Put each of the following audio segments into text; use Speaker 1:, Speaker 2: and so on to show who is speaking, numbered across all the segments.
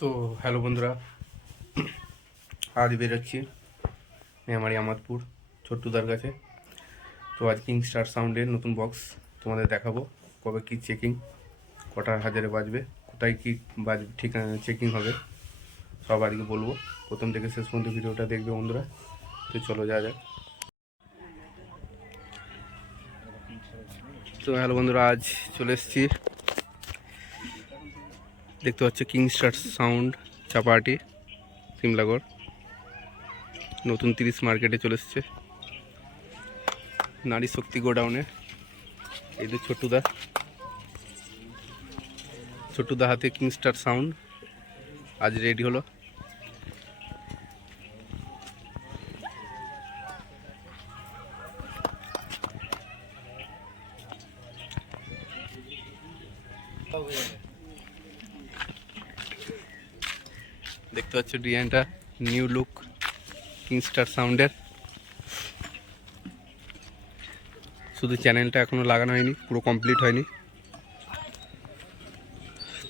Speaker 1: তো হ্যালো বন্ধুরা, আজ বেরোচ্ছি মেমারি আমাদপুর ছোট্টুদার কাছে। তো আজ কিং স্টার সাউন্ডের নতুন বক্স তোমাদের দেখাবো, কবে কি চেকিং কটা হাজারে বাজবে, কোথায় কী বাজ ঠিক চেকিং হবে, সব আজকে বলব। প্রথম থেকে শেষ পর্যন্ত ভিডিওটা দেখবে বন্ধুরা। তো চলো যা যাক। তো হ্যালো বন্ধুরা, আজ চলে এসেছি দেখতে পাচ্ছ king star sound Chapahati Simlagarh নতুন তিরিশ মার্কেটে চলে এসছে। নারী শক্তি গোডাউনে। এই যে ছোট্টুদা ছোট্টুদা হাতে কিং স্টার সাউন্ড আজ রেডি হলো। দেখতে পাচ্ছ ডিজাইনটা, নিউ লুক, কিংস্টার সাউন্ডের। শুধু চ্যানেলটা এখনও লাগানো হয়নি, পুরো কমপ্লিট হয়নি।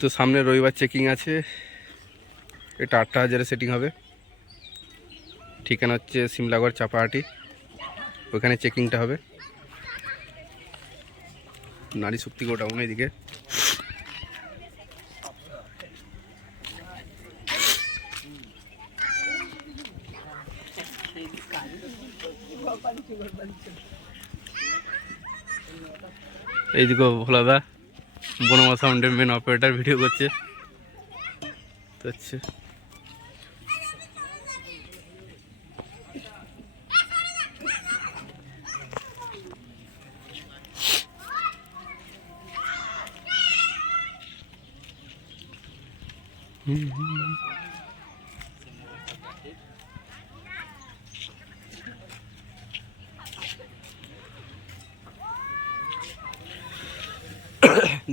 Speaker 1: তো সামনে রবিবার চেকিং আছে, এটা আটটা হাজারে সেটিং হবে। ঠিকানা হচ্ছে সিমলাগড় চাপাহাটি ওইখানে চেকিংটা হবে। নারী শক্তি গোডাউন এদিকে। এইদিকে ভোলাদা বনমা সাউন্ডের মেন অপারেটার ভিডিও করছে। তো হচ্ছে।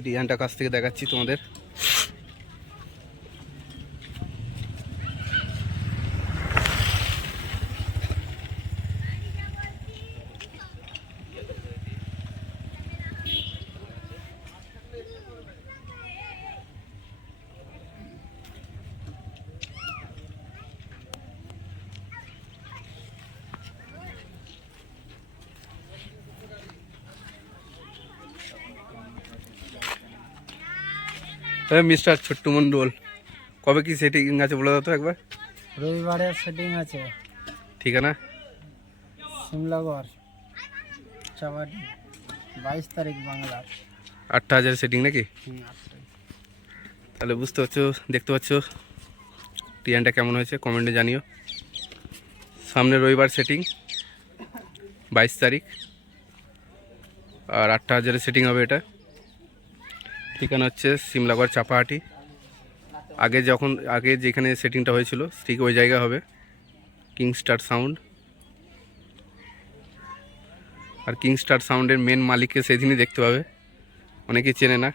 Speaker 1: ডিজাইনটা কাছ থেকে দেখাচ্ছি তোমাদের। হ্যাঁ মিস্টার ছোট্টু মন্ডল কবে কি সেটিং আছে বলে দাও তো একবার?
Speaker 2: রবিবারের সেটিং আছে।
Speaker 1: ঠিকানা?
Speaker 2: সিমলাগড় চাপাটি বাইশ তারিখ বাংলার
Speaker 1: আটটা হাজার সেটিং নাকি? তাহলে বুঝতে পারছ দেখতে পাচ্ছ ডিজাইনটা কেমন হয়েছে কমেন্টে জানিও। সামনে রবিবার সেটিং বাইশ তারিখ। আর আটটা হাজারের সেটিং হবে এটা। ঠিকানা হচ্ছে সিমলাগড় চাপাহাটি। আগে যখন, আগে যেখানে সেটিংটা হয়েছিল, ঠিক ওই জায়গা হবে। কিংস্টার সাউন্ড আর কিংস্টার সাউন্ডের মেন মালিককে সেদিনই দেখতে পাবে। অনেকেই চেনে না।